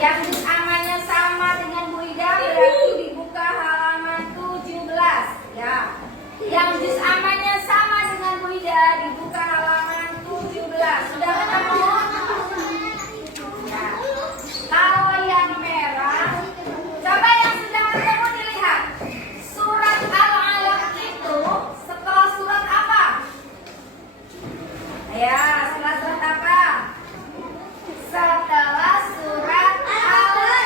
Yang juz amannya sama dengan Bu Ida berarti dibuka halaman 17 ya. Yang juz amannya sama dengan Bu Ida dibuka halaman 17. Sudah ketemu? Ya. Kalau yang merah, coba yang sudah ketemu dilihat. Surat Al-Alaq itu setelah surat apa? Ya, setelah surat apa? Setelah surat Al-Alaq.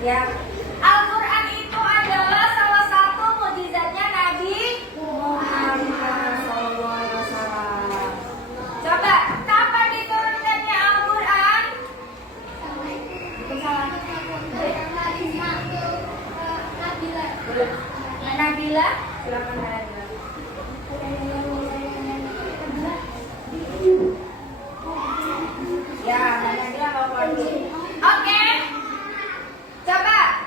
Ya, Al-Quran itu adalah salah satu mukjizatnya Nabi Muhammad SAW. Coba, kapan diturunkannya Al-Quran? Nabila, silakan Nabila. Ya, Nabila mau dulu. Oke. Coba.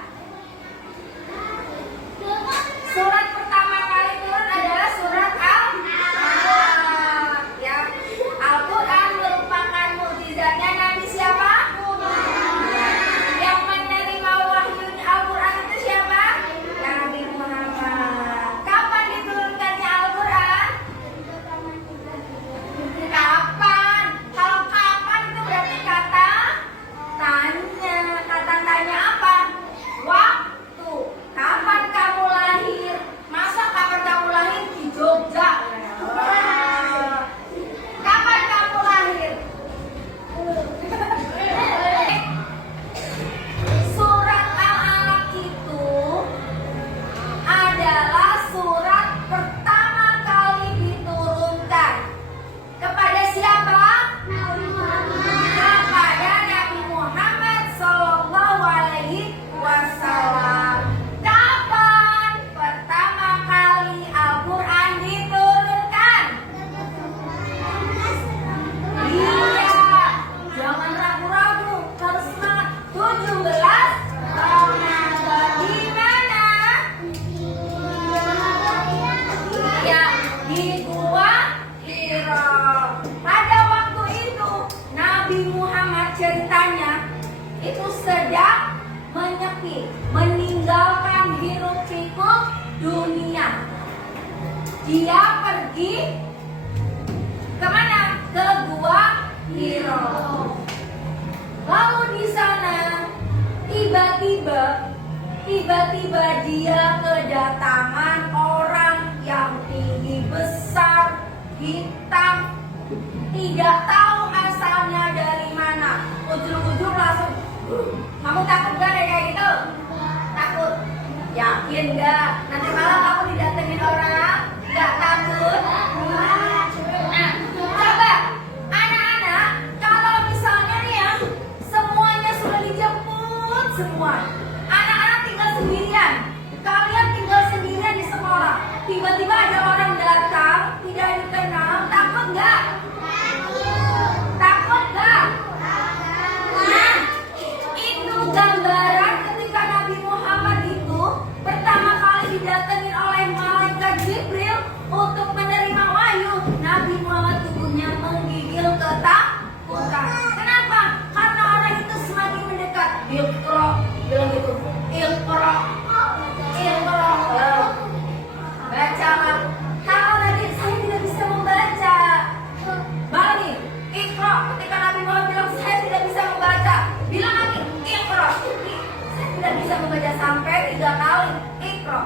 Surat pertama kali turun adalah surat Al-Alaq. Ya. Al-Quran merupakan mukjizatnya Nabi siapa? Yang menerima wahyu Al-Quran itu siapa? Nabi Muhammad. Kapan diturunkannya Al-Quran? Kapan? Kalau kapan itu berarti kata tanya. Kata tanya apa? Waktu. Kapan kamu lahir? Masa kapan kamu lahir di Jogja? Kapan kamu lahir? Surat Al-Alaq itu adalah surat pertama kali diturunkan. Kepada siapa? Kepada Nabi Muhammad Sallallahu Alaihi Wasallam. Kapan pertama kali Al-Quran diturunkan? Iya, jangan ragu-ragu, harus semangat. 17 Ramadan. Di mana? Ya, di Gua Hira. Pada waktu itu Nabi Muhammad ceritanya itu sedang menyepi, meninggalkan hiruk pikuk dunia. Dia pergi kemana? Ke Gua Hira. Lalu di sana tiba-tiba dia kedatangan orang yang tinggi besar, hitam, tidak tahu asalnya dari mana. Ujung-ujung langsung, kamu takut gak kayak gitu? Takut? Yakin gak? Nanti malam kamu didatengin orang? Gak takut? Nah, coba anak-anak, kalau misalnya nih ya, semuanya sudah dijemput semua. Anak-anak tinggal sendirian. Kalian tinggal sendirian di sekolah. Tiba-tiba ada orang datang, tidak dikenal, takut gak? Takut gak? Nah, itu gambaran ketika Nabi Muhammad itu pertama kali didatengin oleh malaikat Jibril untuk menerima wahyu. Nabi Muhammad tubuhnya menggigil ketakutan. Kenapa? Karena orang itu semakin mendekat. Iqra, bilang gitu. Iqra, Iqra. Bacalah. Kalau lagi saya tidak bisa membaca. Balik nih, Iqra. Ketika Nabi Muhammad bilang saya tidak bisa membaca, bilang lagi Iqra. Saya tidak bisa membaca sampai 3 kali. Iqra.